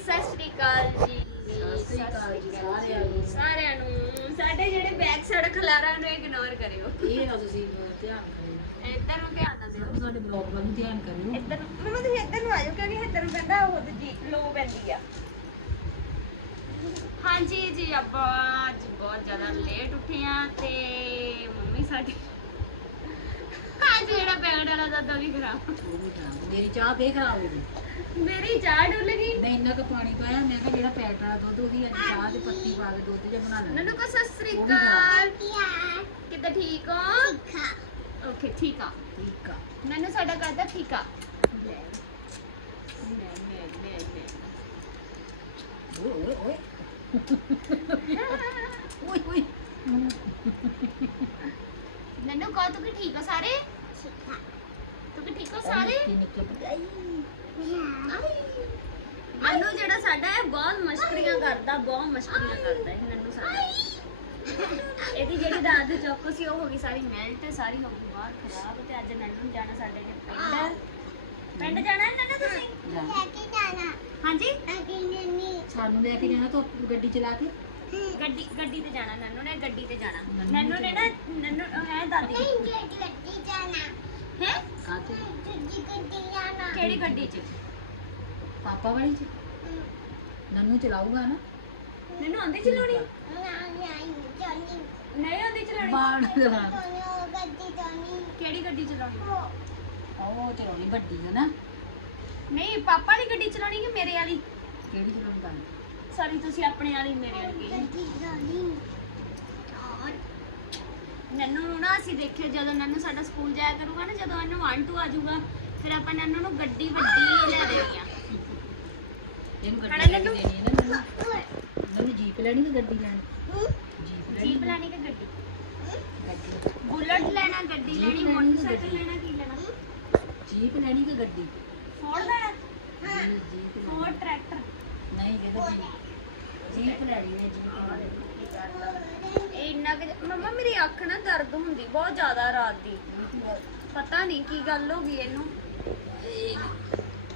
ਸਤਿ ਸ਼੍ਰੀ ਅਕਾਲ ਜੀ। ਸਤਿ ਸ਼੍ਰੀ ਅਕਾਲ ਜੀ ਸਾਰਿਆਂ ਨੂੰ। ਸਾਰਿਆਂ ਨੂੰ। ਸਾਡੇ ਜਿਹੜੇ ਬੈਕ ਸਾਈਡ ਖਲਾਰਾ ਨੂੰ ਇਗਨੋਰ ਕਰਿਓ। ਇਹ ਨਾ ਤੁਸੀਂ ਧਿਆਨ ਕਰਿਓ। ਇੱਧਰ ਨੂੰ ਧਿਆਨ ਨਾਲ ਦਿਓ। ਸਾਡੇ ਬਲੌਗ ਵੱਲ ਨੂੰ ਧਿਆਨ ਕਰਿਓ। ਇੱਧਰ ਨੂੰ- ਮੰਮਾ ਤੁਸੀਂ ਇੱਧਰ ਨੂੰ ਆਜੋ ਕਿਉਂਕਿ ਇੱਧਰ ਨੂੰ ਪੈਂਦਾ ਉਹ ਦੂਜੀ ਲੋ ਪੈਂਦੀ ਆ। ਹਾਂਜੀ ਜੀ ਆਪਾਂ ਅੱਜ ਬਹੁਤ ਜ਼ਿਆਦਾ ਲੇਟ ਉੱਠੇ ਆ ਤੇ ਮੰਮੀ ਸਾਡੀ ਅੱਜ ਜਿਹੜਾ ਬੈਡ ਵਾਲਾ ਦੁੱਧ ਵੀ ਖਰਾਬ। ਉਹ ਵੀ ਖਰਾਬ। ਮੇਰੀ ਚਾਹ ਫੇਰ ਖਰਾਬ ਹੋ ਗਈ। ਮੇਰੀ ਚਾਹ ਡੁੱਲ ਗਈ। ਮੈਂ ਇੰਨਾ ਕੁ ਪਾਣੀ ਪਾਇਆ ਮੈਂ ਕਿਹਾ ਜਿਹੜਾ ਪੈਕਟ ਵਾਲਾ ਦੁੱਧ ਉਹਦੀ ਅੱਜ ਚਾਹ ਤੇ ਪੱਤੀ ਪਾ ਕੇ ਦੁੱਧ ਜਿਹਾ ਬਣਾ ਲੈਣਾ ਨਨੂ ਕੋ ਸਤਿ ਸ੍ਰੀ ਉਹ ਵੀ ਅਕਾਲ। ਕਿੱਦਾਂ ਠੀਕ ਹੋ? ਆ। ਓਕੇ ਠੀਕ ਆ। ਠੀਕ ਆ। ਨਨੂ ਸਾਡਾ ਕਰਦਾ ਠੀਕ ਆ। ਲੈ ਲੈ ਲੈ ਲੈ ਲੈ। ਓਏ ਓਏ ਓਏ। ਓਏ ਨਨੂ ਕਹ ਤੂੰ ਕਿ ਠੀਕ ਹੋ ਸਾਰੇ? ਠੀਕ ਆ ਤੂੰ ਕਿ ਠੀਕ ਹੋ ਸਾਰੇ? ਕੀ ਨਿੱਕੇ ਬਜਾਈ ਨਨੂ ਜਿਹੜਾ ਸਾਡਾ ਹੈ ਬਹੁਤ ਮਸ਼ਕਰੀਆਂ ਕਰਦਾ ਬਹੁਤ ਮਸ਼ਕਰੀਆਂ ਕਰਦਾ ਹੈ ਨਨੂ ਸਾਡਾ। ਇਹਦੀ ਜਿਹੜੀ ਦਾਦ ਦੀ ਚੌਕੋ ਸੀ ਉਹ ਹੋ ਗਈ ਸਾਰੀ ਮੈਲਟ ਸਾਰੀ ਹੋ ਗਈ ਬਾਹਰ ਖਰਾਬ ਤੇ ਅੱਜ ਨਨੂ ਨੂੰ ਜਾਣਾ ਸਾਡੇ ਨੇ ਪਿੰਡ। ਪਿੰਡ ਜਾਣਾ ਹੈ ਨਨੂ ਤੁਸੀਂ? ਜਾ। ਹਾਂਜੀ? ਸਾਨੂੰ ਲੈ ਕੇ ਜਾਣਾ ਤਾਂ ਗੱਡੀ ਚਲਾ ਕੇ? ਗੱਡੀ ਗੱਡੀ ਤੇ ਜਾਣਾ ਨਨੂ ਨੇ ਗੱਡੀ ਤੇ ਜਾਣਾ। ਨੰਨੂ ਨਨੂ ਨੇ ਨਾ ਨਨੂ ਹੈ? ਦਾਦੀ ਹੈ ਕਾਤੇ ਕਿਹੜੀ ਗੱਡੀ 'ਚ? ਪਾਪਾ ਵਾਲੀ ਚ? ਨੰਨੂ ਚਲਾਊਗਾ ਨਾ? ਨਨੂ ਆਂਦੀ ਚਲਾਉਣੀ? ਨਹੀਂ ਆਂਦੀ ਚਲਾਉਣੀ? ਬਾਣ ਦਾ ਕਿਹੜੀ ਗੱਡੀ ਚਲਾਉਣੀ? ਉਹ। ਚਲਾਉਣੀ ਵੱਡੀ ਹੈ ਨਾ। ਨਹੀਂ ਪਾਪਾ ਦੀ ਗੱਡੀ ਚਲਾਉਣੀ ਕਿ ਮੇਰੇ ਵਾਲੀ? ਕਿਹੜੀ ਚਲਾਉਣੀ ਗੱਲ? ਸੌਰੀ ਤੁਸੀਂ ਆਪਣੇ ਵਾਲੀ ਮੇਰੇ ਵਾਲੀ ਨੰਨੂ ਨੂੰ ਨਾ ਅਸੀਂ ਦੇਖਿਓ ਜਦੋਂ ਨੰਨੂ ਸਾਡਾ ਸਕੂਲ ਜਾਇਆ ਕਰੂਗਾ ਨਾ ਜਦੋਂ ਇਹਨੂੰ 1 2 ਆ ਜਾਊਗਾ ਫਿਰ ਆਪਾਂ ਨੰਨੂ ਨੂੰ ਗੱਡੀ ਵੱਡੀ ਲੈ ਦੇਣੀ ਆ। ਇਹਨੂੰ ਗੱਡੀ ਲੈ ਕੇ ਨੰਨੂ। ਦੇਣੀ ਹੈ ਨਾ ਨੰਨੂ। ਨੰਨੂ ਜੀਪ ਲੈਣੀ ਕਿ ਗੱਡੀ ਲੈਣੀ? ਜੀਪ ਲੈਣੀ ਜੀਪ ਲੈਣੀ। ਕਿ ਗੱਡੀ? ਗੱਡੀ ਬੁਲਟ ਲੈਣਾ ਗੱਡੀ ਲੈਣੀ ਲੈਣੀ ਮੋਟਰਸਾਈਕਲ? ਲੈਣਾ ਕੀ ਲੈਣਾ? ਜੀਪ ਲੈਣੀ ਕਿ ਗੱਡੀ? ਫੋਰਡ ਲੈਣਾ? ਜੀ ਜੀਪ ਲੈਣੀ। Ford tractor. ਨਹੀਂ ਕਹਿੰਦਾ ਜੀਪ ਜੀਪ ਲੈਣੀ ਹੈ ਜੀਪ ਲੈਣੀ ਇਹ ਇੰਨਾ ਕਿ ਮੰਮਾ ਮੇਰੀ ਅੱਖ ਨਾ ਦਰਦ ਹੁੰਦੀ ਬਹੁਤ ਜ਼ਿਆਦਾ ਰਾਤ ਦੀ। ਪਤਾ ਨਹੀਂ ਕੀ ਗੱਲ ਹੋ ਗਈ ਇਹਨੂੰ।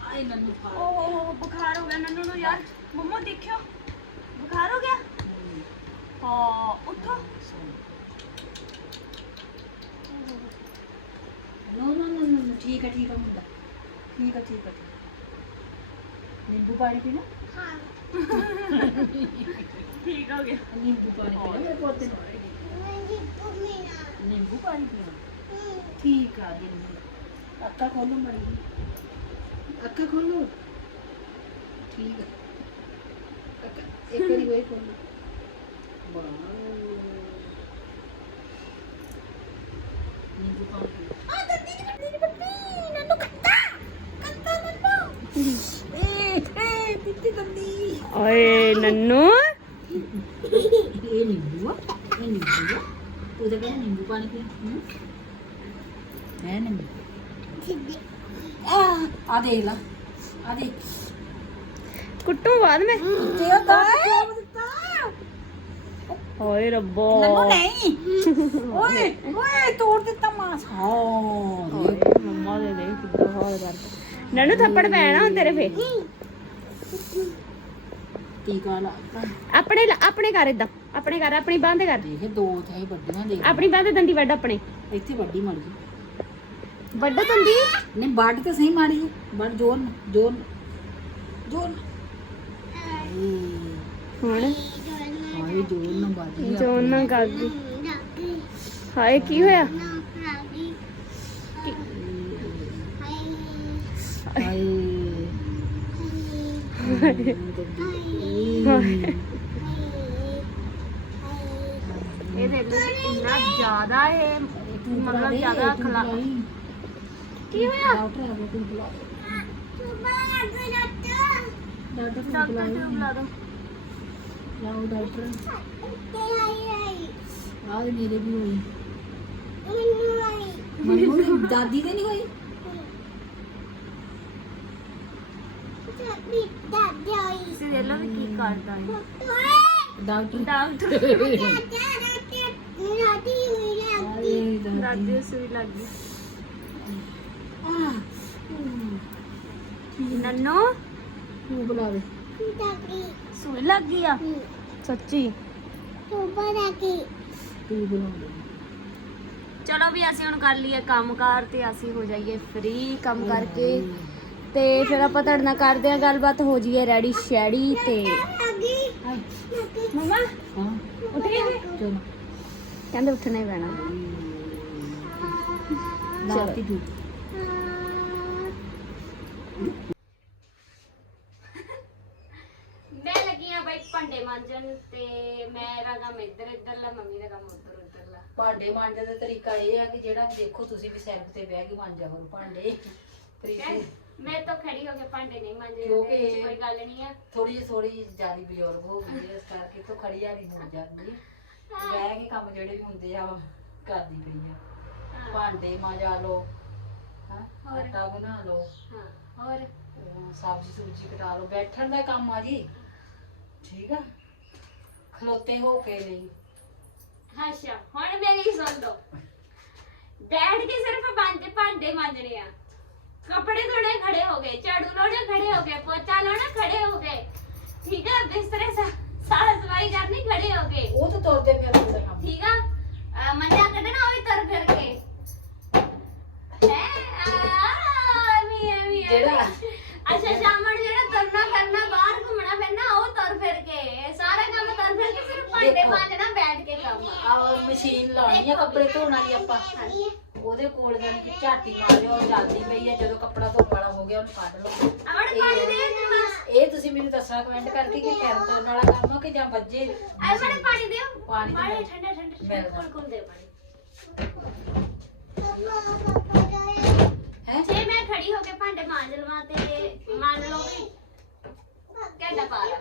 ਆਏ ਨੰਨੂ ਖਾ ਓ ਹੋ ਹੋ ਬੁਖਾਰ ਹੋ ਗਿਆ ਨੰਨੂ ਨੂੰ ਯਾਰ। ਮੰਮਾ ਦੇਖਿਓ। ਬੁਖਾਰ ਹੋ ਗਿਆ? ਹਾਂ। ਉੱਠੋ। ਨੋ ਨੋ ਨੋ ਨੋ ਠੀਕ ਹੈ ਠੀਕ ਹੈ ਮੁੰਡਾ ਠੀਕ ਹੈ ਠੀਕ ਹੈ ਨਿੰਬੂ ਪਾਣੀ ਪੀਣਾ ਠੀਕ ਹੋ ਗਿਆ। ਨਿੰਬੂ ਪਾਣੀ ਪੀਣਾ ਮੇਰੇ ਪੋਤੇ ਨੂੰ? ਨਿੰਬੂ ਪਾਣੀ ਪੀਣਾ? ਠੀਕ ਆ ਜੀ। ਅੱਖਾਂ ਖੋਲੋ ਮੜੀ ਅੱਖਾਂ ਖੋਲੋ। ਠੀਕ ਆ। ਅੱਖਾਂ- ਇੱਕ ਵਾਰੀ ਹੋਏ ਖੋਲੋ ਵਾਓ ਨਿੰਬੂ ਪਾਣੀ ਪੀਓ। ਏ ਏ ਦਿੱਤੀ ਦੰਦੀ ਓਏ ਨੰਨੂ ਇਹ ਨਿੰਬੂ ਆ ਇਹ ਨਿੰਬੂ ਆ ਤੂੰ ਤਾਂ ਕਹਿੰਦਾ ਨਿੰਬੂ ਪਾਣੀ ਪੀ ਹੂੰ ਹੈ ਨਿੰਬੂ ਆ ਆ ਦੇਖ ਲਾ ਆ ਦੇ ਕੁੱਟੂ ਬਾਅਦ ਮੈਂ ਤੇ ਉਹ ਤਾਂ ਕਿਉਂ ਦਿੱਤਾ ਓਏ ਰੱਬੋ ਨੰਨੂ ਨਹੀਂ ਓਏ ਓਏ ਤੋੜ ਦਿੱਤਾ ਮਾਸ ਹਾਂ। ਮੰਮਾ ਦੇ ਦੇ ਕਿੱਦਾਂ ਹਾਲ ਕਰਦਾ ਨੰਨੂ ਥੱਪੜ ਪੈਣਾ ਤੇਰੇ ਫੇ ਟੀਕਾ ਲਾ ਆਪਣੇ ਆਪਣੇ ਕਰ ਇਦਾਂ ਆਪਣੇ ਕਰ ਆਪਣੀ ਬਾਂਹ ਤੇ ਕਰ ਦੇਖ ਦੋ ਥਾਈ ਵੱਡੀਆਂ ਦੇਖ। ਆਪਣੀ ਬਾਂਹ ਦੰਦੀ ਵੱਢ ਆਪਣੇ। ਇੱਥੇ ਵੱਡੀ ਮਰ ਗਈ ਦੰਦੀ? ਨਹੀਂ ਵੱਢ ਤੇ ਸਹੀ ਜੀ। ਵੱਢ ਜੋਰ ਨਾਲ, ਜੋਰ ਨਾਲ, ਜੋਰ ਨਾਲ। ਹੁਣ? ਹਾਏ ਜੋਰ ਨਾਲ ਵੱਢ ਗਈ ਜੋ ਨਾ ਕਰਦੀ ਹਾਏ ਕੀ ਹੋਇਆ? ਹਾਏ। ਇਹ ਦੇਖ ਲਓ ਜੀ, ਇੰਨਾ ਜ਼ਿਆਦਾ ਇਹ ਮਤਲਬ ਜ਼ਿਆਦਾ ਖਲਾ ਕੀ ਹੋਇਆ? ਡਾਕਟਰ ਆ ਗਿਆ ਤੂੰ ਬੁਲਾ ਡਾਕਟਰ ਨੂੰ ਡਾਕਟਰ ਬੁਲਾਓ ਨੂੰ ਬੁਲਾ ਦੋ। ਲਾਓ ਡਾਕਟਰ। ਆਹ ਮੇਰੇ ਵੀ ਹੋਈ ਮੈਨੂੰ ਵੀ ਦਾਦੀ ਦੇ ਨਹੀਂ ਹੋਈ ਤੁਸੀਂ ਦੇਖ ਲਓ ਵੀ ਕੀ ਕਰਦਾ ਹੈ ਡਾਕਟਰ ਡਾਕਟਰ ਹਾਏ ਦਾਦੀ ਦਾਦੀ ਸੂਈ ਲੱਗ ਗਈ ਆਹ ਨੰਨੋ ਤੂੰ ਬੁਲਾ ਦੇ ਸੂਈ ਲੱਗ ਗਈ ਆ ਸੱਚੀ ਤੂੰ ਬਣਾਉਂਦੀ ਚਲੋ ਵੀ ਅਸੀਂ ਹੁਣ ਕਰ ਲਈਏ ਕੰਮਕਾਰ ਤੇ ਅਸੀਂ ਹੋ ਜਾਈਏ ਫ੍ਰੀ ਕੰਮ ਕਰਕੇ ਤੇ ਫਿਰ ਆਪਾਂ ਤੁਹਾਡੇ ਨਾਲ ਕਰਦੇ ਆ ਗੱਲਬਾਤ ਹੋ ਜਾਈਏ ਰੈਡੀ ਸ਼ੈਡੀ ਤੇ। ਮਮਾ ਹਾਂ। ਉੱਠ ਗਏ? ਚਲ। ਕਹਿੰਦੇ ਉੱਠਣਾ ਹੀ ਪੈਣਾ। ਲਾਤੀ ਤੂੰ ਮੈਂ ਲੱਗੀ ਆ ਬਾਈ ਭਾਂਡੇ ਮਾਂਜਣ ਤੇ ਮੇਰਾ ਕੰਮ ਇੱਧਰ ਇੱਧਰਲਾ ਮੰਮੀ ਦਾ ਕੰਮ ਉੱਧਰ ਉੱਧਰਲਾ ਭਾਂਡੇ ਮਾਂਜਣ ਦਾ ਤਰੀਕਾ ਇਹ ਆ ਕਿ ਜਿਹੜਾ ਦੇਖੋ ਤੁਸੀਂ ਵੀ ਸੈਲਫ ਤੇ ਬਹਿ ਕੇ ਮਾਂਜਿਆ ਕਰੋ ਭਾਂਡੇ। ਤਰੀਕੇ। ਮੈਂ ਤਾਂ ਖੜੀ ਹੋ ਕੇ ਭਾਂਡੇ ਨਹੀਂ ਮਾਂਜੇ ਕਿਉਂਕਿ ਇਹਦੇ ਵਿੱਚ ਕੋਈ ਗੱਲ ਨਹੀਂ ਆ ਥੋੜੀ ਜਿਹੀ ਥੋੜੀ ਜਿਹੀ ਜ਼ਿਆਦਾ ਬਜ਼ੁਰਗ ਹੋ ਗਈ ਹੈ, ਇਸ ਕਰਕੇ ਤੋਂ ਖੜੀ ਆ ਨਹੀਂ ਹੋ। ਜਾਂਦੀ ਬਹਿ ਕੇ ਕੰਮ ਜਿਹੜੇ ਵੀ ਹੁੰਦੇ ਆ ਉਹ ਕਰਦੀ ਪਈ ਆ। ਹਾਂ। ਭਾਂਡੇ ਮਾਂਜਾ ਲਓ ਹਾਂ ਹੋਰ? ਆਟਾ ਬਣਾ ਲਓ ਹਾਂ ਹੋਰ? ਸਬਜ਼ੀ ਸੁਬਜ਼ੀ ਕਟਾ ਲਓ ਬੈਠਣ ਦਾ ਕੰਮ ਆ ਜੀ। ਠੀਕ ਆ? ਖਲੋਤੇ ਹੋ ਕੇ ਨਹੀਂ ਅੱਛਾ ਹੁਣ ਮੇਰੀ ਸੁਣ ਲਓ। ਬੈਠ ਕੇ ਸਿਰਫ ਪੰਜ ਭਾਂਡੇ ਮਾਂਜਣੇ ਆ। ਕੱਪੜੇ ਧੋਣੇ ਖੜੇ ਹੋ ਗਏ ਝਾੜੂ ਲਾਉਣੇ ਖੜੇ ਹੋ ਗਏ ਪੋਚਾ ਲਾਉਣਾ ਖੜੇ ਹੋ ਗਏ ਠੀਕ ਆ ਬਿਸਤਰੇ ਸਾ- ਸਾਫ਼ ਸਫ਼ਾਈ ਕਰਨੀ ਖੜੇ ਹੋ ਗਏ ਉਹ ਤਾਂ ਤੁਰਦੇ ਫਿਰਦੇ ਦਾ ਕੰਮ ਠੀਕ ਆ ਅਹ ਮੰਜਾ ਕੱਢਣਾ ਉਹ ਵੀ ਤੁਰ ਫਿਰ ਕੇ ਹੈ ਆ ਵੀ ਐਵੇਂ ਜਿਹੜਾ- ਅੱਛਾ ਸ਼ਾਮਣ ਜਿਹੜਾ ਤੁਰਨਾ ਫਿਰਨਾ ਬਾਹਰ ਘੁੰਮਣਾ ਫਿਰਨਾ ਉਹ ਤੁਰ ਫਿਰ ਕੇ ਸਾਰਾ ਕੰਮ ਤੁਰ ਫਿਰ ਕੇ ਸਿਰਫ ਭਾਂਡੇ ਦੇਖੋ। ਮਾਂਜਣਾ ਬੈਠ ਕੇ ਕੰਮ ਆ ਆ ਮਸ਼ੀਨ ਲਾਉਣੀ ਆ ਕੱਪੜੇ ਧੋਣ ਵਾਲੀ ਆਪਾਂ ਉਹਦੇ ਕੋਲ ਜਾਣੀ ਕਿ ਝਾਟੀ ਮਾਰਿਓ ਜਲਦੀ ਪਈ ਆ ਜਦੋਂ ਕੱਪੜਾ ਧੋਣ ਵਾਲਾ ਹੋ ਗਿਆ ਉਹਨੂੰ ਕੱਢ ਲਓ। ਅਮਨ ਪਾਣੀ ਦੇ ਦੇ ਬਸ ਇਹ ਤੁਸੀਂ ਮੈਨੂੰ ਦੱਸਣਾ ਕਮੈਂਟ ਕਰਕੇ ਕਿ ਫਿਰ ਧੋਣ ਵਾਲਾ ਕੰਮ ਆ ਕਿ ਜਾਂ ਵੱਜੇ? ਅਮਨ ਪਾਣੀ ਦਿਓ। ਪਾਣੀ ਤਾਂ ਪਾਣੀ ਠੰਡਾ ਠੰਡਾ ਮਿਲਦਾ। ਕੋਲ ਕੋਲ ਦੇ ਪਾਣੀ। ਹੈ? ਜੇ ਮੈਂ ਖੜੀ ਹੋ ਕੇ ਭਾਂਡੇ ਮਾਂਜ ਲਵਾਂ ਤੇ ਮੰਨ ਲਓ ਵੀ ਘੰਟਾ ਪਾ ਲਾ।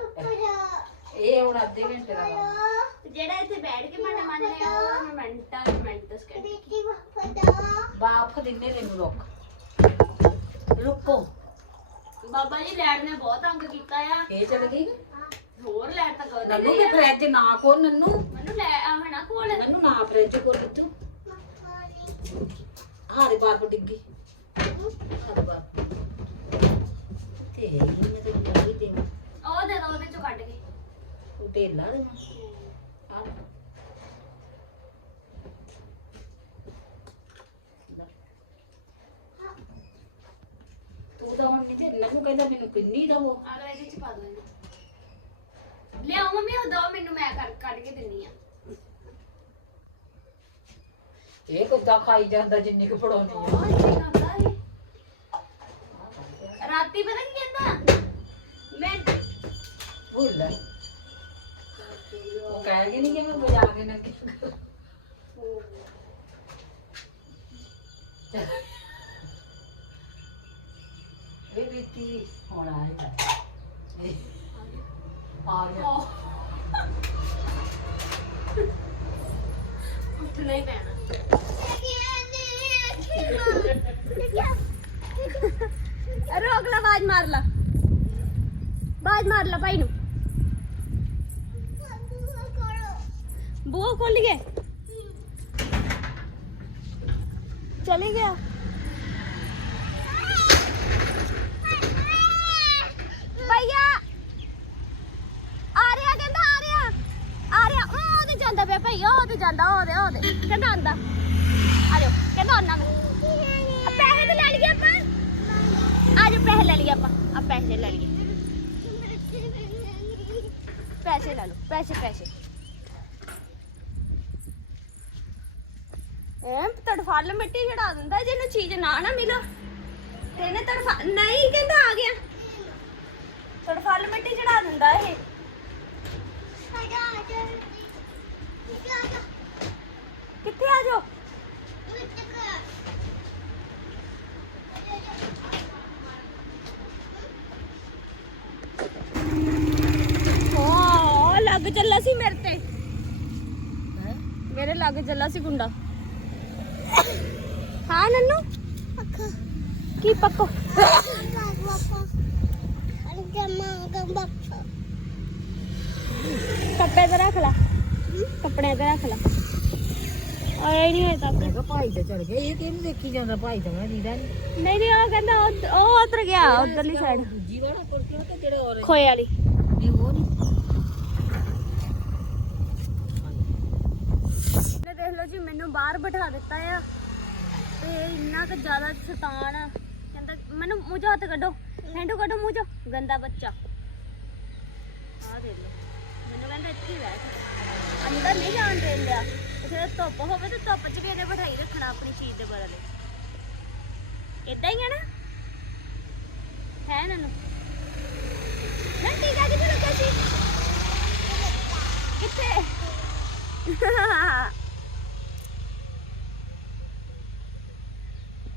ਇਹ ਹੁਣ ਅੱਧੇ ਘੰਟੇ ਦਾ ਕੰਮ ਜਿਹੜਾ ਇੱਥੇ ਬੈਠ ਕੇ ਭਾਂਡੇ ਮਾਂਜਣੇ ਆ ਉਹ ਮੈਂ ਮਿੰਟਾਂ ਮਿੰਟ ਸਕਿੰਟ ਬਾਪ ਦਿੰਨੇ ਤੈਨੂੰ ਰੁਕ ਰੁਕੋ। ਬਾਬਾ ਜੀ ਲੈਟ ਨੇ ਬਹੁਤ ਤੰਗ ਕੀਤਾ ਆ। ਇਹ ਚੱਲ ਗਈ? ਹੋਰ ਲੈਟ ਤੱਕ ਉਹਦੇ ਨੰਨੂ ਕੇ। ਫਰਿੱਜ ਨਾ ਖੋਲ ਨੰਨੂ। ਮੈਨੂੰ ਲੈ ਆਵਣਾ ਕੋਲ ਨੰਨੂ ਨਾ ਫਰਿੱਜ ਖੋਲ ਤੂੰ ਹਾਰੇ ਬਾਰ ਕੋ ਡਿੱਗੀ। ਹਾਰੇ ਬਾਰ ਤੇ ਇਹ ਮੈਂ ਤੇ ਨਹੀਂ ਦੇ ਉਹ ਦੇ ਦੋ ਉਹਦੇ ਚੋਂ ਕੱਢ ਕੇ। ਉਹ ਢੇਲਾ ਤੂੰ ਤਾਂ ਮੈਨੂੰ ਕਹਿੰਦਾ ਮੈਨੂੰ ਕਿੰਨੀ ਦਵੋ। ਅਗਲੇ ਇਹਦੇ ਚ ਪਾ ਦੋ ਇਹਨੂੰ। ਲਿਆਓ ਮੰਮੀ ਉਹ ਦੋ ਮੈਨੂੰ ਮੈਂ ਕਰ ਕੱਢ ਕੇ ਦਿੰਨੀ ਆ। ਇਹ ਕੁੱਤਾ ਖਾਈ ਜਾਂਦਾ ਜਿੰਨੀ ਕੁ ਫੜਾਉਣੀ ਆ। ਰਾਤੀ ਪਤਾ ਕੀ ਕਹਿੰਦਾ? ਮੈਂ ਭੁੱਲ। ਉਹ ਕਹਿ ਗਈ ਨਹੀਂ ਕਿ ਮੈਂ ਬਜਾ ਕੇ ਨਾ ਇਹ ਬੀਤੀ ਆ ਗਿਆ ਉੱਠਣਾ ਹੀ ਪੈਣਾ ਰੋਕ ਲਾ ਆਵਾਜ਼ ਮਾਰ ਲਾ ਬਾਜ਼ ਮਾਰ ਲਾ ਭਾਈ ਨੂੰ ਬੂਹਾ ਖੋਲ ਗਏ ਚਲੇ ਗਿਆ ਭਈਆ। ਆ ਰਿਹਾ ਕਹਿੰਦਾ, ਆ ਰਿਹਾ। ਆ ਰਿਹਾ। ਉਹ ਉਹਦੇ ਜਾਂਦਾ ਪਿਆ ਭਈਆ, ਉਹਦੇ ਜਾਂਦਾ, ਉਹਦੇ ਉਹਦੇ। ਕਹਿੰਦਾ, ਆਂਦਾ। ਆ ਜਾਓ। ਕਹਿੰਦਾ, ਆਉਣਾ ਮੈਂ। ਆ ਪੈਸੇ ਤੇ ਲੈ ਲਈਏ ਆਪਾਂ। ਆ ਜਾਓ, ਪੈਸੇ ਲੈ ਲਈਏ ਆਪਾਂ। ਆ ਪੈਸੇ ਲੈ ਲਈਏ। ਪੈਸੇ ਲੈ ਲਓ, ਪੈਸੇ ਪੈਸੇ। ਐਂ ਤੜਫਲ ਮਿੱਟੀ ਚੜਾ ਦਿੰਦਾ, ਜਿਹਨੂੰ ਚੀਜ਼ ਨਾ ਨਾ ਮਿਲੋ। ਤੇ ਇਹਨੇ ਤੜਫਾ ਨਹੀਂ ਕਹਿੰਦਾ ਆ ਗਿਆ ਤੜਫਲ ਦਿੰਦਾ ਇਹ। ਕਿੱਥੇ ਆ ਜਾਓ? ਹਾਂ ਲੱਗ ਚੱਲਾ ਸੀ ਮੇਰੇ ਤੇ। ਹੈ? ਮੇਰੇ ਲੱਗ ਚੱਲਾ ਸੀ ਗੁੰਡਾ। ਹਾਂ ਨੰਨੂ? ਕੀ ਪੱਕੋ ਕੱਪੜੇ ਤੇ ਰੱਖ ਲਾ ਕੱਪੜੇ ਤੇ ਰੱਖ ਲਾ ਆਇਆ ਹੀ ਨਹੀਂ ਹੋਇਆ ਤੱਕ। ਕਿਹਾ ਭਾਈ ਤੇ ਚੜ ਗਿਆ ਇਹ ਕਿਹਨੂੰ ਦੇਖੀ ਜਾਂਦਾ ਭਾਈ ਤਾਂ ਮੈਂ ਦੀਦਾ ਨਹੀਂ ਨਹੀਂ ਨਹੀਂ ਉਹ ਕਹਿੰਦਾ ਉਹ- ਉਹ ਉਧਰ ਗਿਆ ਉਧਰਲੀ ਸਾਈਡ ਦੂਜੀ ਵਾਲਾ ਕੁਰਸੀ ਤੇ ਜਿਹੜਾ ਔਰ ਖੋਏ ਵਾਲੀ। ਨਹੀਂ ਉਹ ਨਹੀਂ। ਨੇ ਦੇਖ ਲਓ ਜੀ ਮੈਨੂੰ ਬਾਹਰ ਬਿਠਾ ਦਿੱਤਾ ਆ। ਤੇ ਇੰਨਾ ਕੁ ਜ਼ਿਆਦਾ ਸ਼ੈਤਾਨ ਆ। ਕਹਿੰਦਾ ਮੈਨੂੰ ਮੂੰਹ ਚੋਂ ਹੱਥ ਕੱਢੋ ਹੈਂਡੂ ਕੱਢੋ ਮੂੰਹ ਚੋਂ। ਗੰਦਾ ਬੱਚਾ। ਆ ਦੇਖ ਲਓ। ਮੈਨੂੰ ਕਹਿੰਦਾ ਇੱਥੇ ਹੀ ਬੈਠ ਅੰਦਰ ਨਹੀਂ ਜਾਣ ਦੇ ਲਿਆ ਇੱਥੇ ਧੁੱਪ ਹੋਵੇ ਤੇ ਧੁੱਪ 'ਚ ਵੀ ਇਹਨੇ ਬਿਠਾਈ ਰੱਖਣਾ ਆਪਣੀ ਚੀਜ਼ ਦੇ ਬਦਲੇ। ਇਦਾਂ ਹੀ ਹੈ ਨਾ? ਹੈ ਨਨੂ ਨਾ। ਟੀਕਾ ਕਿੱਥੇ ਲੱਗਾ ਸੀ? ਕਿੱਥੇ?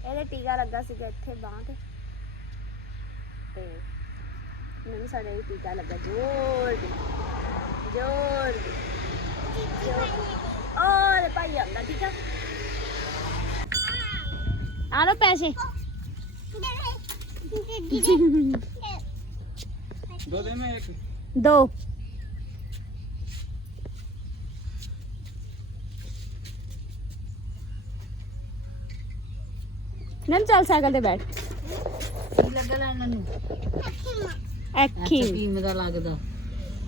ਇਹਦੇ ਟੀਕਾ ਲੱਗਾ ਸੀਗਾ ਇੱਥੇ ਬਾਂਹ ਤੇ। ਤੇ ਮੈਨੂੰ ਸਾਡੇ ਵੀ ਟੀਕਾ ਲੱਗਾ। ਜ਼ੋਰ ਦੀ। ਜ਼ੋਰ ਦੀ। ਓਏ ਭਾਈ ਆਉਂਦਾ ਠੀਕ ਆ ਆ ਲੋ ਪੈਸੇ दो दिन में एक ਦੋ ਨਮ ਚੱਲ ਸਾਈਕਲ ਤੇ ਬੈਠ ਕੀ ਲੱਗਾ ਲੈਣ ਨੂੰ ਐਕੀਮ ਕੀਮ ਦਾ ਲੱਗਦਾ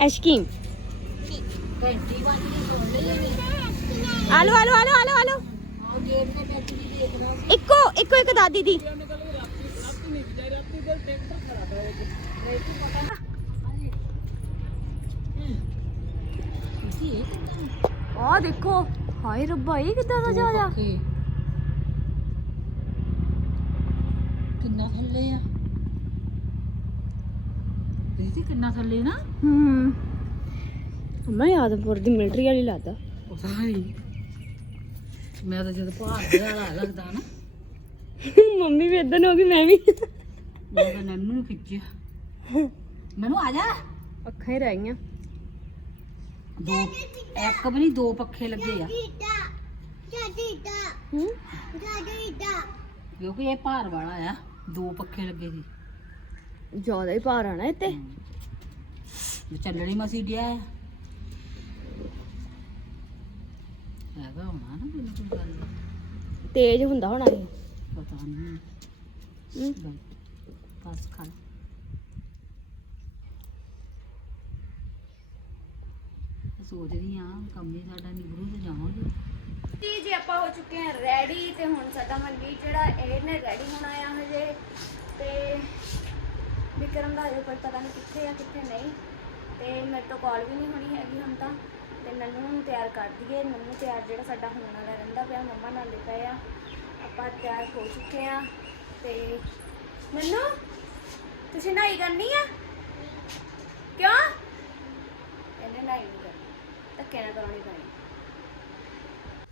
ਐਸ਼ਕੀਮ ਘੰਟੀ ਬੰਦ ਨਹੀਂ ਸੁਣ ਲਈ ਆਲੋ ਆਲੋ ਆਲੋ ਆਲੋ ਆਲੋ। ਇੱਕੋ ਇੱਕੋ ਇੱਕ ਦਾਦੀ। ਦੀ ਆ ਦੇਖੋ ਹਾਏ ਰੱਬਾ ਇਹ ਕਿੱਦਾਂ ਦਾ ਜਾ ਜਾ ਕਿੰਨਾ ਥੱਲੇ ਆ? ਦੀਦੀ ਕਿੰਨਾ ਥੱਲੇ ਨਾ? ਹੂੰ। ਮੈਂ ਯਾਦਪੁਰ ਦੀ ਮਿਲਟਰੀ ਵਾਲੀ ਲੱਗਦਾ ਮੈਂ ਤਾਂ ਜਦੋਂ ਭਾਰ ਦੇ ਲੱਗਦਾ ਨਾ। ਮੰਮੀ ਵੀ ਇਦਾਂ ਹੋ ਗਈ ਮੈਂ ਵੀ। ਮੈਂ ਤਾਂ ਨੰਨੂ ਨੂੰ ਖਿੱਚਿਆ। ਮੈਨੂੰ ਆ ਜਾ। ਅੱਖਾਂ ਹੀ ਰਹਿ ਗਈਆਂ। ਦੋ ਇੱਕ ਵੀ ਨਹੀਂ ਦੋ ਪੱਖੇ ਲੱਗੇ ਆ। ਹੂੰ? ਕਿਉਂਕਿ ਇਹ ਭਾਰ ਵਾਲਾ ਆ ਦੋ ਪੱਖੇ ਲੱਗੇ ਸੀ। ਜ਼ਿਆਦਾ ਹੀ ਭਾਰ ਆਣਾ ਇੱਥੇ। ਚੱਲਣੀ ਮਸੀ ਡਿਆ ਆ। ਹੈਗਾ ਹੋਣਾ ਨਾ ਬਿਲਕੁਲ ਗੱਲ ਤੇਜ਼ ਹੁੰਦਾ ਹੋਣਾ ਇਹ। ਪਤਾ ਨਹੀਂ। ਹੂੰ। ਬਸ ਖਾ ਲਾ। ਸੋਚਦੀ ਆ ਕੰਮ ਹੀ ਸਾਡਾ ਨਿਬਰੂ ਤੇ ਜਾਵਾਂਗੇ। ਜੀ ਜੀ ਆਪਾਂ ਹੋ ਚੁੱਕੇ ਹਾਂ ਰੈਡੀ ਤੇ ਹੁਣ ਸਾਡਾ ਮਨਵੀਰ ਜਿਹੜਾ ਇਹਨੇ ਰੈਡੀ ਹੋਣਾ ਆ ਹਜੇ। ਤੇ ਵਿਕਰਮ ਦਾ ਹਜੇ ਕੋਈ ਪਤਾ ਨਹੀਂ ਕਿੱਥੇ ਆ ਕਿੱਥੇ ਨਹੀਂ। ਤੇ ਮੇਰੇ ਤੋਂ ਕਾਲ ਵੀ ਨਹੀਂ ਹੋਣੀ ਹੈਗੀ ਹੁਣ ਤਾਂ। ਤੇ ਨੰਨੂ ਨੂੰ ਤਿਆਰ ਕਰ ਦਈਏ। ਨੰਨੂ ਤਿਆਰ ਜਿਹੜਾ ਸਾਡਾ ਹੋਣ ਵਾਲਾ ਰਹਿੰਦਾ ਪਿਆ ਮੰਮਾ ਨਾਲ ਦੇ ਪਏ ਆ। ਆਪਾਂ ਤਿਆਰ ਹੋ ਚੁੱਕੇ ਆ ਤੇ ਨੰਨੂ ਤੁਸੀਂ ਨਹਾਈ ਕਰਨੀ ਆ? ਕਿਉਂ? ਇਹਨੇ ਨਹਾਈ ਨਹੀਂ ਕਰਨੀ ਧੱਕੇ ਨਾਲ ਕਰਾਉਣੀ ਪੈਣੀ।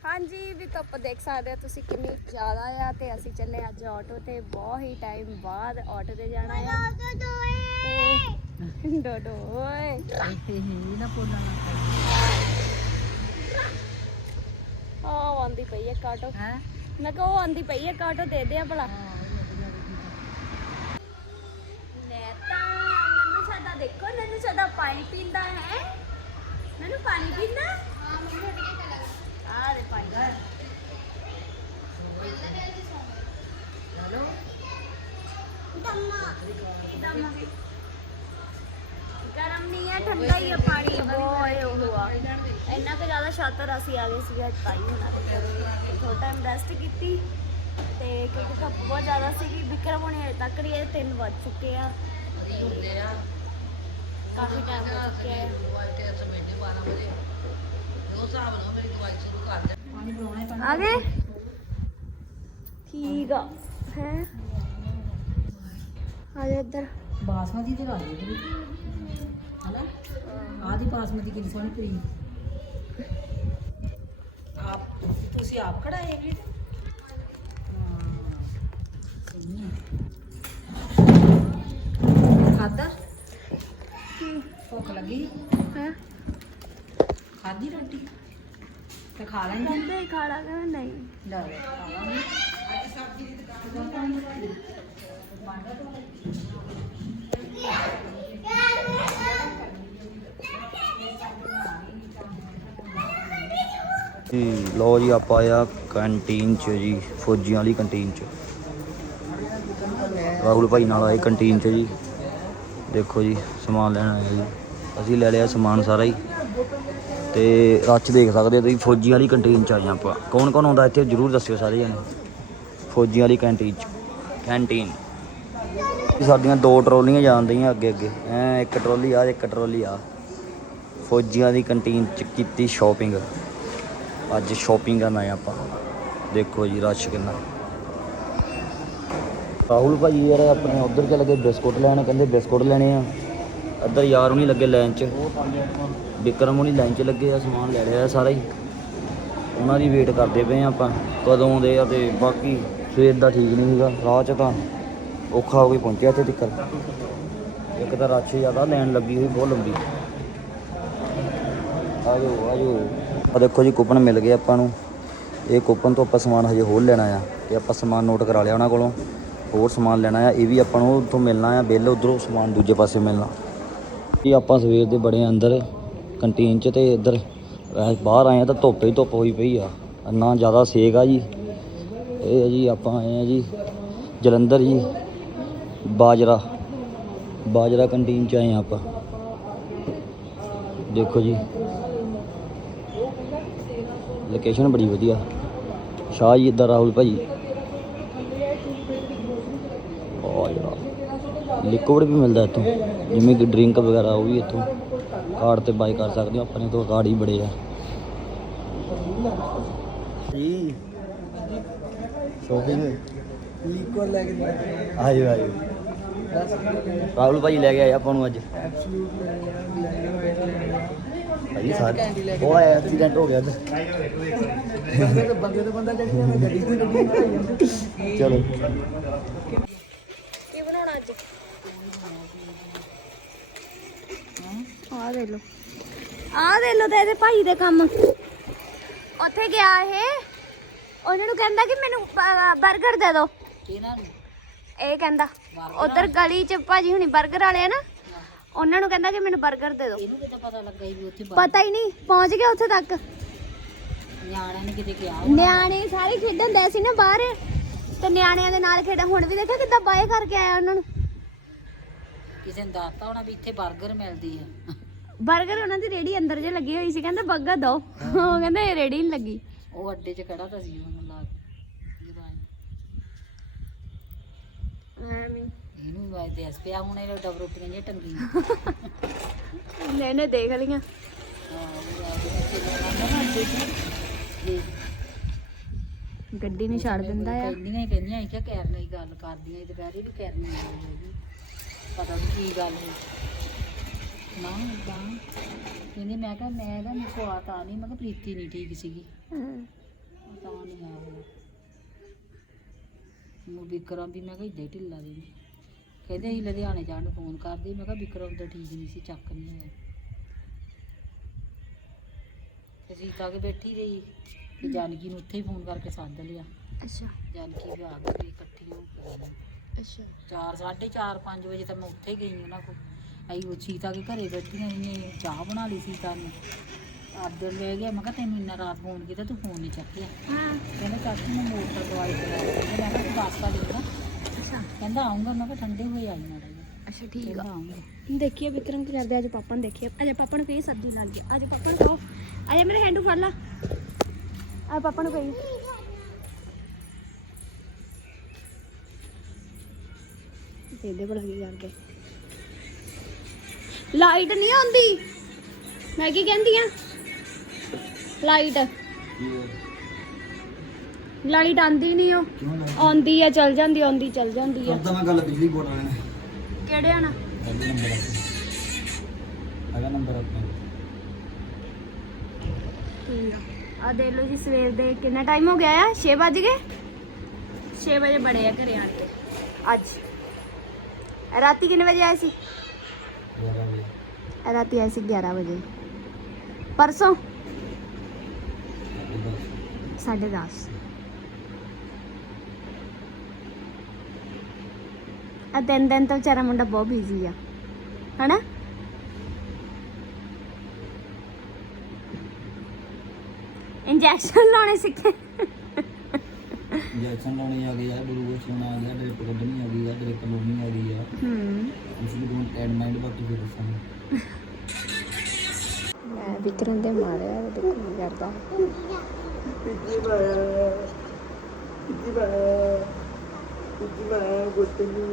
ਹਾਂਜੀ ਵੀ ਧੁੱਪ ਦੇਖ ਸਕਦੇ ਹੋ ਤੁਸੀਂ ਕਿੰਨੀ ਜ਼ਿਆਦਾ ਆ ਤੇ ਅਸੀਂ ਚੱਲੇ ਅੱਜ ਆਟੋ ਤੇ। ਬਹੁਤ ਹੀ ਟਾਈਮ ਬਾਅਦ ਆਟੋ ਤੇ ਜਾਣਾ ਆ। ਤੇ ਡੋਡੋ ਓਏ ਇਹ ਨਾ ਬੋਲਣਾ ਉਹ ਆਂਦੀ ਪਈ ਹੈ ਕਾਟੋ ਹੈ ਮੈਂ ਕਿਹਾ ਉਹ ਆਂਦੀ ਪਈ ਹੈ ਕਾਟੋ ਦੇ ਦੇ ਆ ਭਲਾ ਲੈ ਤਾਂ ਨੰਨੂ ਸਾਡਾ ਦੇਖੋ ਨੰਨੂ ਸਾਡਾ ਪਾਣੀ ਪੀਂਦਾ ਹੈ ਨੰਨੂ ਪਾਣੀ ਪੀਂਦਾ ਆ ਦੇ ਪਾਣੀ ਦਮਾ ਗਰਮ ਨਹੀਂ ਹੈ ਠੰਡਾ ਹੀ ਹੈ ਪਾਣੀ ਬਹੁਤ ਉਹ ਆ ਇੰਨਾ ਕੁ ਜ਼ਿਆਦਾ ਸ਼ਾਤਰ ਅਸੀਂ ਆ ਗਏ ਸੀ ਅੱਜ ਤਾਈ ਹੁਣਾਂ ਦੇ ਘਰੇ ਥੋੜਾ ਟਾਈਮ ਰੈਸਟ ਕੀਤੀ ਤੇ ਕਿਉਂਕਿ ਧੁੱਪ ਬਹੁਤ ਜ਼ਿਆਦਾ ਸੀਗੀ ਵਿਕਰਮ ਹੁਣੇ ਹਜੇ ਤੱਕ ਨਹੀਂ ਆਏ 3 ਵੱਜ ਚੁੱਕੇ ਆ ਕਾਫੀ ਟਾਈਮ ਹੋ ਚੁੱਕਿਆ ਹੈ ਪਾਣੀ ਬਣਾਉਣਾ ਹੀ ਆ ਗਏ ਠੀਕ ਆ ਹੈ ਆ ਜਾ ਇੱਧਰ ਬਾਸਮਤੀ ਤੇ ਲਾ ਦੇ ਤੇਰੀ ਹਨਾ ਆਦੀ ਬਾਸਮਤੀ ਕਿੰਨੀ ਸੋਹਣੀ ਪਈ ਆਪ ਤੁਸੀਂ ਆਪ ਕਢਾਏ ਵੀ ਖਾਦਾ ਭੁੱਖ ਲੱਗੀ ਹੈ ਖਾਦੀ ਰੋਟੀ ਤੇ ਖਾ ਲੈਂਦੇ ਕਹਿੰਦੇ ਹੀ ਖਾਣਾ ਕਿ ਨਹੀਂ ਲੈ ਖਾਵਾਂਗੇ ਜੀ, ਲਓ ਜੀ, ਆਪਾਂ ਆ ਕੰਟੀਨ ਚ ਜੀ, ਫੌਜੀਆਂ ਵਾਲੀ ਕੰਟੀਨ ਚ। ਰਾਹੁਲ ਭਾਈ ਨਾਲ ਆਏ ਕੰਟੀਨ ਚ ਜੀ। ਦੇਖੋ ਜੀ, ਸਮਾਨ ਲੈਣ ਆਏ ਜੀ। ਅਸੀਂ ਲੈ ਲਿਆ ਸਮਾਨ ਸਾਰਾ ਹੀ। ਤੇ ਰੱਚ ਦੇਖ ਸਕਦੇ ਹੋ ਤੁਸੀਂ ਫੌਜੀ ਵਾਲੀ ਕੰਟੀਨ ਚ ਆਏ ਹਾਂ ਆਪਾਂ। ਕੌਣ ਕੌਣ ਆਉਂਦਾ ਇੱਥੇ, ਜਰੂਰ ਦੱਸਿਓ ਸਾਰੇ ਜਣੇ ਫੌਜੀ ਵਾਲੀ ਕੰਟੀਨ ਚ। ਕੈਂਟੀਨ ਸਾਡੀਆਂ ਦੋ ਟਰੋਲੀਆਂ ਜਾਂਦੀਆਂ ਅੱਗੇ ਅੱਗੇ। ਐ ਇੱਕ ਟਰੋਲੀ ਆ, ਇੱਕ ਟਰੋਲੀ ਆ। ਫੌਜੀਆਂ ਦੀ ਕੰਟੀਨ ਚ ਕੀਤੀ ਸ਼ਾਪਿੰਗ ਅੱਜ ਸ਼ਾਪਿੰਗ ਕਰਨ ਆਏ ਆਪਾਂ। ਦੇਖੋ ਜੀ, ਰਸ਼ ਕਿੰਨਾ। ਰਾਹੁਲ ਭਾਈ ਯਾਰ, ਆਪਣੇ ਉਧਰ ਚਲੇ ਗਏ, ਬਿਸਕੁਟ ਲੈਣ। ਕਹਿੰਦੇ ਬਿਸਕੁਟ ਲੈਣੇ ਆ। ਇੱਧਰ ਯਾਰ ਉਹ ਨਹੀਂ ਲੱਗੇ ਲਾਈਨ 'ਚ। ਵਿਕਰਮ ਨਹੀਂ ਲਾਈਨ 'ਚ ਲੱਗੇ ਆ, ਸਮਾਨ ਲੈ ਲਿਆ ਸਾਰਾ ਹੀ। ਉਹਨਾਂ ਦੀ ਵੇਟ ਕਰਦੇ ਪਏ ਆ ਆਪਾਂ। ਕਦੋਂ ਆਉਂਦੇ ਆ ਤੇ ਬਾਕੀ ਸਵੇਰ ਦਾ ਠੀਕ ਨਹੀਂ ਸੀਗਾ। ਰਾਹ 'ਚ ਤਾਂ ਔਖਾ ਹੋ ਕੇ ਪਹੁੰਚਿਆ ਇੱਥੇ ਤੱਕ ਇੱਕ ਤਾਂ ਰਸ਼ ਜ਼ਿਆਦਾ, ਲੈਣ ਲੱਗੀ ਹੋਈ, ਬਹੁਤ ਲੰਬੀ। ਆਜੋ ਆਜੋ ਆ ਦੇਖੋ ਜੀ ਕੂਪਨ ਮਿਲ ਗਏ ਆਪਾਂ ਨੂੰ। ਇਹ ਕੂਪਨ ਤੋਂ ਆਪਾਂ ਸਮਾਨ ਹਜੇ ਹੋਰ ਲੈਣਾ ਆ ਤੇ ਆਪਾਂ ਸਮਾਨ ਨੋਟ ਕਰਾ ਲਿਆ ਉਹਨਾਂ ਕੋਲੋਂ। ਹੋਰ ਸਮਾਨ ਲੈਣਾ ਆ, ਇਹ ਵੀ ਆਪਾਂ ਨੂੰ ਉੱਥੋਂ ਮਿਲਣਾ ਆ ਬਿੱਲ ਉਧਰੋਂ ਸਮਾਨ ਦੂਜੇ ਪਾਸੇ ਮਿਲਣਾ। ਇਹ ਆਪਾਂ ਸਵੇਰ ਦੇ ਬੜੇ ਅੰਦਰ ਕੰਟੀਨ 'ਚ ਤੇ ਇੱਧਰ ਬਾਹਰ ਆਏ ਆ ਤਾਂ ਧੁੱਪ ਹੀ ਧੁੱਪ ਹੋਈ ਪਈ ਆ। ਇੰਨਾ ਜ਼ਿਆਦਾ ਸੇਕ ਆ ਜੀ। ਇਹ ਆ ਜੀ, ਆਪਾਂ ਆਏ ਆ ਜੀ, ਜਲੰਧਰ ਜੀ, ਬਾਜਰਾ। ਬਾਜਰਾ ਕੰਟੀਨ 'ਚ ਆਏ ਆ ਆਪਾਂ। ਦੇਖੋ ਜੀ ਲੋਕੇਸ਼ਨ ਬੜੀ ਵਧੀਆ। ਸ਼ਾਹ ਜੀ ਇੱਧਰ ਰਾਹੁਲ ਭਾਜੀ। ਆ ਯਾਰ ਲਿਕਵਿਡ ਵੀ ਮਿਲਦਾ ਇੱਥੋਂ। ਜਿਵੇਂ ਕਿ ਡਰਿੰਕ ਵਗੈਰਾ ਉਹ ਵੀ ਇੱਥੋਂ। ਕਾਰਡ ਤੇ ਬਾਈ ਕਰ ਸਕਦੇ ਹੋ। ਆਪਣੇ ਤੋਂ ਕਾਰਡ ਹੀ ਬੜੇ ਆ। ਜੀ। ਸ਼ੋਪਿੰਗ। ਲਿਕਵਰ ਲੈ ਕੇ ਆਇਓ ਆਇਓ ਰਾਹੁਲ ਭਾਜੀ ਲੈ ਕੇ ਆਏ ਆਪਾਂ ਨੂੰ ਅੱਜ। ਭਾਜੀ ਸਾਰੇ। ਉਹ ਐਕਸੀਡੈਂਟ ਹੋ ਗਿਆ ਅੱਜ। ਬੰਦੇ ਤੇ ਬੰਦੇ ਤੇ ਬੰਦਾ ਚੱਕੀ ਜਾਂਦਾ ਗੱਡੀ ਤੇ ਗੱਡੀ ਚਲੋ। ਕੀ ਬਣਾਉਣਾ ਅੱਜ? ਆ ਦੇ ਲੋ ਆ ਦੇ ਲੋ ਤੇ ਇਹਦੇ ਭਾਈ ਦੇ ਕੰਮ। ਉੱਥੇ ਗਿਆ ਇਹ। ਉਹਨਾਂ ਨੂੰ ਕਹਿੰਦਾ ਕਿ ਮੈਨੂੰ 버ਗਰ ਦੇ ਦਿਓ। ਇਹਨਾਂ ਨੂੰ? ਇਹ ਕਹਿੰਦਾ ਉਧਰ ਗਲੀ ਚ ਭਾਜੀ ਹੁਣੀ 버ਗਰ ਵਾਲੇ ਆ ਨਾ। ਉਹਨਾਂ ਨੂੰ ਕਹਿੰਦਾ ਕਿ ਮੈਨੂੰ 버ਗਰ ਦੇ ਦਿਓ। ਇਹਨੂੰ ਕਿਤੇ ਪਤਾ ਲੱਗਾ ਵੀ ਉੱਥੇ ਪਤਾ ਹੀ ਨਹੀਂ ਪਹੁੰਚ ਗਿਆ ਉੱਥੇ ਤੱਕ। ਨਿਆਣਿਆਂ ਨੇ ਕਿਤੇ ਗਿਆ ਹੋਣਾ। ਨਿਆਣੇ ਸਾਰੇ ਖੇਡਣ ਦੇ ਸੀ ਨਾ ਬਾਹਰ। ਤੇ ਨਿਆਣਿਆਂ ਦੇ ਨਾਲ ਖੇਡਾਂ ਹੁਣ ਵੀ ਦੇਖਿਆ ਕਿੱਦਾਂ ਬਾਏ ਕਰਕੇ ਆਇਆ ਉਹਨਾਂ ਨੂੰ। ਕਿਸੇ ਨੇ ਦੱਸਤਾ ਹੋਣਾ ਵੀ ਇੱਥੇ 버ਗਰ ਮਿਲਦੀ ਆ। 버ਗਰ ਉਹਨਾਂ ਦੀ ਰੇੜੀ ਅੰਦਰ ਜੇ ਲੱਗੀ ਹੋਈ ਸੀ ਕਹਿੰਦੇ ਬੱਗਾ ਦੋ। ਉਹ ਕਹਿੰਦੇ ਇਹ ਰੇੜੀ ਨਹੀਂ ਲੱਗੀ। ਉਹ ਅੱਡੇ 'ਚ ਖੜਾ ਤਾਂ ਸੀ ਉਹਨਾਂ ਵਾਇ ਦੇਸ ਪਿਆ ਹੁਣ ਇਹ ਡਬ ਰੋਟੀਆਂ ਟੰਗੀਆਂ। ਲੈ ਨੇ ਦੇਖ ਲਈਆਂ। ਤੇ ਗੱਡੀ ਨੂੰ ਛੱਡ ਦਿੰਦਾ ਆ। ਕਹਿੰਦੀਆਂ ਹੀ ਕਹਿੰਦੀਆਂ ਸੀ ਕਿ ਕੈਰ ਨਹੀਂ ਗੱਲ ਕਰਦੀਆਂ ਸੀ ਦੁਪਹਿਰੇ ਵੀ ਕੈਰ ਨਹੀਂ ਗੱਲ ਪਤਾ ਨਹੀਂ ਕੀ ਗੱਲ ਹੋਈ। ਨਾ ਤਾਂ ਕਹਿੰਦੀ ਮੈਂ ਕਿਹਾ ਮੈਂ ਮੇਰੇ ਕੋ ਆ ਤਾਂ ਨਹੀਂ ਮੈਂ ਕਿਹਾ ਪ੍ਰੀਤੀ ਨਹੀਂ ਠੀਕ ਸੀਗੀ। ਤਾਂ ਨਹੀਂ ਆ ਉਹ ਵਿਕਰਮ ਵੀ ਮੈਂ ਕਿਹਾ ਇੱਦਾਂ ਢਿੱਲਾ ਦੇ ਕਹਿੰਦੇ ਅਸੀਂ ਲੁਧਿਆਣੇ ਜਾਣ ਨੂੰ ਫੋਨ ਕਰਦੇ ਮੈਂ ਕਿਹਾ ਵਿਕਰਮ ਤਾਂ ਠੀਕ ਨਹੀਂ ਸੀ ਚੱਕ ਨਹੀਂ ਹੋਇਆ ਤੇ ਸੀਤਾ ਕੇ ਬੈਠੀ ਰਹੀ ਤੇ ਜਾਨਕੀ ਨੂੰ ਉੱਥੇ ਹੀ ਫੋਨ ਕਰਕੇ ਸੱਦ ਲਿਆ। ਅੱਛਾ। ਜਾਨਕੀ ਵੀ ਆ ਗਈ ਇਕੱਠੀਆਂ ਹੋ ਕੇ। ਅੱਛਾ। 4 4:30 5 ਵਜੇ ਤਾਂ ਮੈਂ ਉੱਥੇ ਗਈ ਉਹਨਾਂ ਕੋਲ। ਆਈ ਉਹ ਸੀਤਾ ਕੇ ਘਰੇ ਬੈਠੀਆਂ ਨੇ ਚਾਹ ਬਣਾ ਲਈ ਸੀਤਾ ਨੇ। ਆਦਰ ਲੈ ਗਿਆ ਮੈਂ ਕਿਹਾ ਤੈਨੂੰ ਇੰਨਾ ਰਾਤ ਫੋਨ ਕੀਤਾ ਤੂੰ ਫੋਨ ਨਹੀਂ ਚੱਕਿਆ। ਹਾਂ। ਕਹਿੰਦਾ ਚਾਚੀ ਮੈਂ ਮੋਟਰ ਦਵਾਈ ਕਰਾ ਮੈਂ ਕਿਹਾ ਤੂੰ ਦੱਸਤਾ ਦੇਗਾ ਅੱਛਾ ਕਹਿੰਦਾ ਆਉਂਗਾ ਮੈਂ ਕਿਹਾ ਠੰਡੇ ਹੋਏ ਆਈ ਨਾ ਅੱਛਾ ਠੀਕ ਕਹਿੰਦਾ ਆ ਆਉਂਗਾ ਦੇਖੀਏ ਵਿਕਰਮ ਕੀ ਕਰਦੇ ਅੱਜ ਪਾਪਾ ਨੂੰ ਦੇਖੀਏ। ਅਜੇ ਪਾਪਾ ਨੂੰ ਕਹੀ ਸਬਜ਼ੀ ਲੱਗ ਗਈ ਅਜੇ ਪਾਪਾ ਨੂੰ ਕਹੋ। ਅਜੇ ਮੇਰੇ ਹੈਂਡੂ ਫੜ ਲਾ। ਆ ਪਾਪਾ ਨੂੰ ਕਹੀ। ਇਹਦੇ ਬੜਾ ਕੀ ਕਰਦੇ? ਲਾਈਟ ਨਹੀਂ ਆਉਂਦੀ। ਮੈਂ ਕੀ ਕਹਿੰਦੀ ਆ? ਲਾਈਟ। ਲਾਈਟ ਆਂਦੀ ਨਹੀਂ ਉਹ। ਆਉਂਦੀ ਆ ਚਲ ਜਾਂਦੀ ਆਉਂਦੀ ਚਲ ਜਾਂਦੀ ਆ। ਤਾਂ ਮੈਂ ਗੱਲ ਬਿਜਲੀ ਬੋਰਡ ਵਾਲੇ ਨੇ। ਕਿਹੜੇ ਆਣਾ? ਹੈਗਾ ਨੰਬਰ ਹੈਗਾ ਨੰਬਰ ਆਪਣਾ ਠੀਕ ਆ। ਆ ਦੇਖ ਲਓ ਜੀ ਸਵੇਰ ਦੇ ਕਿੰਨਾ ਟਾਈਮ ਹੋ ਗਿਆ ਆ? 6 ਵਜ ਗਏ? 6 ਵਜੇ ਬੜੇ ਆ ਘਰੇ ਆਣ ਕੇ। ਅੱਜ। ਰਾਤੀ ਕਿੰਨੇ ਵਜੇ ਆਏ ਸੀ? ਰਾਤੀ ਆਏ ਸੀ 11 ਵਜੇ। ਪਰਸੋਂ? 10:30 ਆ ਦਿਨ ਦਿਨ ਤਾਂ ਵਿਚਾਰਾ ਮੁੰਡਾ ਬਹੁਤ ਬਿਜ਼ੀ ਆ ਹਨਾ ਇੰਜੈਕਸ਼ਨ ਲਾਉਣੇ ਸਿੱਖੇ ਜੈਕਸਨ ਲਾਉਣੇ ਆ ਗਏ ਆ ਬਲੂ ਚੋਣਾ ਆ ਗਿਆ ਡ੍ਰਿਪ ਕੱਢਣੀ ਆ ਗਈ ਆ ਡ੍ਰਿਪ ਲਾਉਣੀ ਆ ਗਈ ਆ ਹੂੰ ਇਸ ਨੂੰ ਡੋਂਟ ਐਡ ਮਾਈਂਡ ਬਾਕੀ ਫਿਰ ਦੱਸਾਂਗੇ ਵਿਕਰਨ ਦੇ ਮਾਰਿਆ ਦੇਖੋ ਕੀ ਕਰਦਾ ਪਿੱਜੀ ਮਾਇਆ ਪਿੱਜੀ ਮਾਇਆ ਪਿੱਜੀ ਮਾਇਆ ਗੋਤੇ ਨੂੰ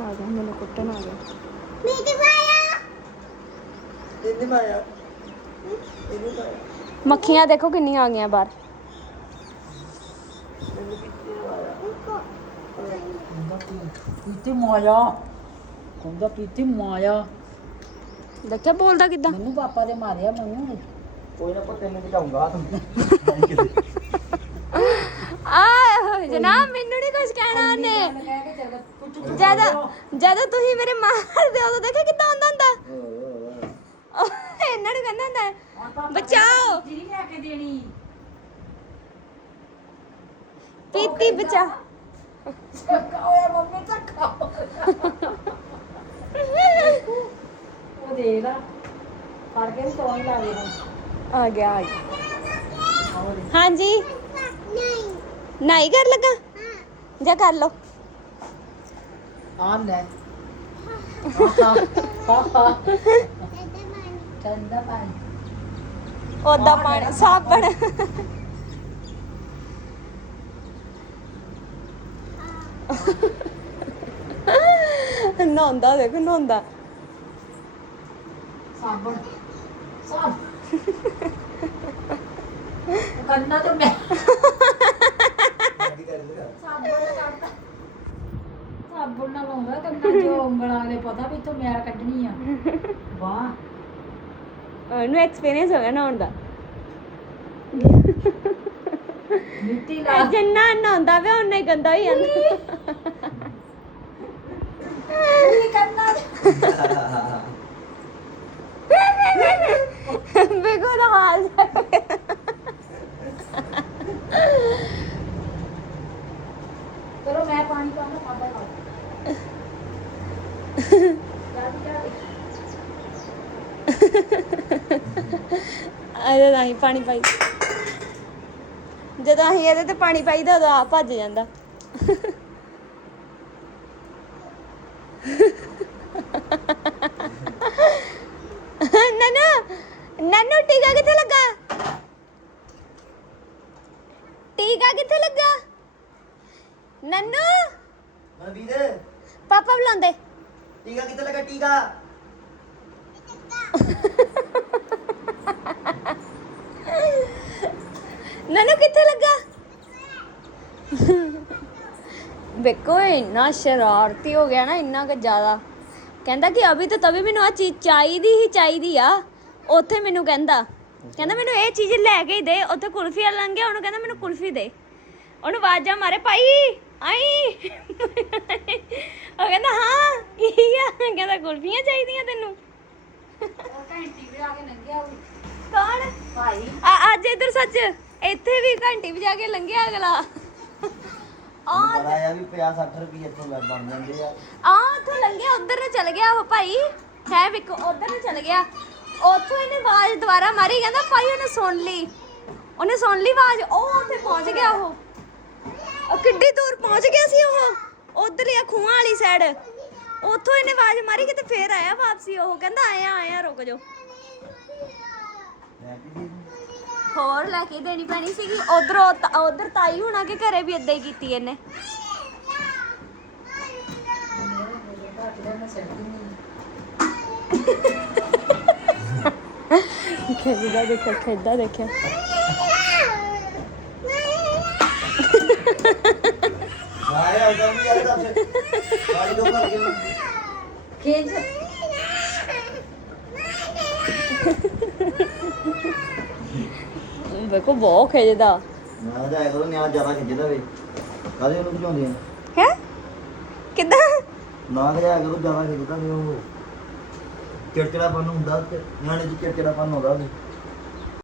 ਆ ਗਿਆ ਮੈਨੂੰ ਕੁੱਟਣ ਆ ਗਿਆ। ਇਹਨੇ ਮਾਇਆ ਇਹਨੇ ਮਾਇਆ ਮੱਖੀਆਂ ਦੇਖੋ ਕਿੰਨੀਆਂ ਆ ਗਈਆਂ ਬਾਹਰ। ਪੀਤੀ ਮਾਇਆ। ਕਹਿੰਦਾ ਪੀਤੀ ਮਾਇਆ। ਦੇਖਿਆ ਬੋਲਦਾ ਕਿਦਾਂ? ਮੈਨੂੰ ਪਾਪਾ ਦੇ ਮਾਰਿਆ ਮੈਨੂੰ। ਕੋਈ ਨਾ ਪਰ ਤੈਨੂੰ ਬਚਾਉਂਗਾ ਤੂੰ ਆ ਜਨਾਬ ਮੈਨੂੰ ਨਹੀਂ ਕੁਝ ਕਹਿਣਾ ਉਹਨੇ। ਜਦੋਂ ਜਦੋਂ ਤੁਸੀਂ ਮੇਰੇ ਮਾਰਦੇ ਹੋ ਉਦੋਂ ਦੇਖਿਆ ਕਿੱਦਾਂ ਹੁੰਦਾ ਹੁੰਦਾ। ਉਹ ਇਹਨਾਂ ਨੂੰ ਕਹਿੰਦਾ ਹੁੰਦਾ ਬਚਾਓ। ਜਿਹੜੀ ਲੈ ਕੇ ਦੇਣੀ। ਪੀਤੀ ਬਚਾ। ਓਏ ਮੰਮੀ ਚੱਕਾ ਉਹ ਦੇ ਲਾ। ਫੜ ਕੇ ਸੌਂ ਲਾ ਦੇ ਆ ਗਿਆ ਆ ਗਿਆ। ਹਾਂਜੀ। ਨਹੀਂ ਕਰ ਲਗਾ? ਜਾ ਕਰ ਲੋ ਆ ਲੈ। ਹਾਂ ਹਾਂ ਠੰਡਾ ਪਾਣੀ। ਉਹਦਾ ਪਾਣੀ ਸਾਬਣ। ਨਹਾਉਂਦਾ ਦੇਖ ਨਹਾਉਂਦਾ। ਸਾਬਣ। ਸਾਬ। ਕੰਨਾ ਤੇ ਮੈਂ ਸਾਬਣ ਨਾਲ ਲਾਉਂਦਾ ਕੰਨਾ ਜੋ ਉਂਗਲਾਂ ਨੇ ਪਤਾ ਵੀ ਇੱਥੋਂ ਮੈਲ ਕੱਢਣੀ ਆ। ਵਾਹ। ਉਹਨੂੰ ਐਕਸਪੀਰੀਅੰਸ ਹੋ ਗਿਆ ਨਹਾਉਣ ਦਾ। ਮਿੱਟੀ ਲਾ। ਜਿੰਨਾ ਨਹਾਉਂਦਾ ਵੇ ਹੀ ਗੰਦਾ ਹੀ ਜਾਂਦਾ। ਕੰਨਾ ਵੇਖੋ ਦਾ ਹਾਲ ਚਲੋ ਮੈਂ ਪਾਣੀ ਪਾਉਣਾ ਪਾਪਾ ਲਾ ਅਰੇ ਨਹੀਂ ਪਾਣੀ ਪਾਈ। ਜਦੋਂ ਅਸੀਂ ਇਹਦੇ ਤੇ ਪਾਣੀ ਪਾਈਦਾ, ਉਦੋਂ ਆ ਭੱਜ ਜਾਂਦਾ ਨਨੂ ਨਨੂ ਟੀਕਾ ਕਿੱਥੇ ਲੱਗਾ ਟੀਕਾ ਕਿੱਥੇ ਲੱਗਾ ਨਨੂ ਮਨਵੀਰ ਪਾਪਾ ਬੁਲਾਉਂਦੇ ਟੀਕਾ ਕਿੱਥੇ ਲੱਗਾ ਟੀਕਾ? ਨਨੂ ਕਿੱਥੇ ਲੱਗਾ? ਵੇਖੋ ਇਹ ਇੰਨਾ ਸ਼ਰਾਰਤੀ ਹੋ ਗਿਆ ਨਾ, ਇੰਨਾ ਕੁ ਜ਼ਿਆਦਾ। ਕਹਿੰਦਾ ਕਿ ਅਭੀ ਤਾਂ ਤभी ਮੈਨੂੰ ਆ ਚੀਜ਼ ਚਾਹੀਦੀ ਹੀ ਚਾਹੀਦੀ ਆ। ਉੱਥੇ ਮੈਨੂੰ ਕਹਿੰਦਾ। ਕਹਿੰਦਾ ਮੈਨੂੰ ਇਹ ਚੀਜ਼ ਲੈ ਕੇ ਹੀ ਦੇ, ਉੱਥੇ ਕੁਲਫੀ ਵਾਲਾ ਲੰਘ ਗਿਆ, ਉਹਨੂੰ ਕਹਿੰਦਾ ਮੈਨੂੰ ਕੁਲਫੀ ਦੇ। ਉਹਨੂੰ ਆਵਾਜ਼ਾਂ ਮਾਰੇ, ਭਾਈ! ਆਈ। ਉਹ ਕਹਿੰਦਾ ਹਾਂ ਕੀ ਆ? ਕਹਿੰਦਾ ਕੁਲਫੀਆਂ ਚਾਹੀਦੀਆਂ ਤੈਨੂੰ। ਘੰਟੀ ਵੀ ਆ ਕੇ ਲੰਘਿਆ ਕੌਣ? ਭਾਈ। ਆ ਅੱਜ ਇਧਰ ਸੱਚ ਇੱਥੇ ਵੀ ਘੰਟੀ ਵਜਾ ਕੇ ਲੰਘਿਆ ਅਗਲਾ। ਆ ਪਤਾ ਆ ਵੀ 50 60 ਰੁਪਏ ਇੱਥੋਂ ਲੈ ਬਣ ਜਾਂਦੇ ਆ। ਆ ਉੱਥੋਂ ਲੰਘਿਆ ਉਧਰ ਨੂੰ ਚਲ ਗਿਆ ਉਹ ਭਾਈ। ਹੈ ਵਿਕ ਉਧਰ ਨੂੰ ਚਲ ਗਿਆ। ਉੱਥੋਂ ਇਹਨੇ ਆਵਾਜ਼ ਦੁਬਾਰਾ ਮਾਰੀ ਕਹਿੰਦਾ ਭਾਈ ਉਹਨੇ ਸੁਣ ਲਈ। ਉਹਨੇ ਸੁਣ ਲਈ ਆਵਾਜ਼ ਉਹ ਉੱਥੇ ਪਹੁੰਚ ਗਿਆ ਉਹ। ਉਹ ਕਿੱਡੀ ਦੂਰ ਪਹੁੰਚ ਗਿਆ ਸੀ ਉਹ। ਉਧਰ ਹੀ ਆ ਖੂਹਾਂ ਵਾਲੀ ਸਾਈਡ ਉੱਥੋਂ ਇਹਨੇ ਆਵਾਜ਼ ਮਾਰੀ ਕਿਤੇ ਫੇਰ ਆਇਆ ਵਾਪਸੀ? ਉਹ ਕਹਿੰਦਾ, ਆਇਆ ਆਇਆ, ਰੁਕ ਜਾਓ। ਕੇ ਹੋਰ ਲੈ ਕੇ ਦੇਣੀ ਪੈਣੀ ਸੀਗੀ। ਉਧਰ ਉਧਰ ਤਾਈ ਹੁਣਾ ਕੇ ਘਰੇ ਵੀ ਇਦਾਂ ਹੀ ਕੀਤੀ ਇਹਨੇ? ਖੇਡਦਾ ਦੇਖਿਆ ਖੇਡਦਾ ਦੇਖਿਆ। ਉਹਦਾ ਵੇਖੋ ਬਹੁਤ ਖੇਡਦਾ ਨਾ ਜਾਇਆ ਕਰੋ ਨਿਆ ਜ਼ਿਆਦਾ ਖਿੱਚਦਾ ਵੇ। ਕਾਹਦੇ ਉਹਨੂੰ ਭਜਾਉਂਦੇ ਆ ਹੈ? ਕਿੱਦਾਂ? ਨਾ ਜਾਇਆ ਕਰੋ ਜ਼ਿਆਦਾ ਖਿੱਚਦਾ ਵੇ ਉਹ। ਚਿੜਚਿੜਾਪਨ ਹੁੰਦਾ ਤੇ ਨਿਆਣੇ ਚ ਚਿੜਚਿੜਾਪਨ ਹੁੰਦਾ ਵੇ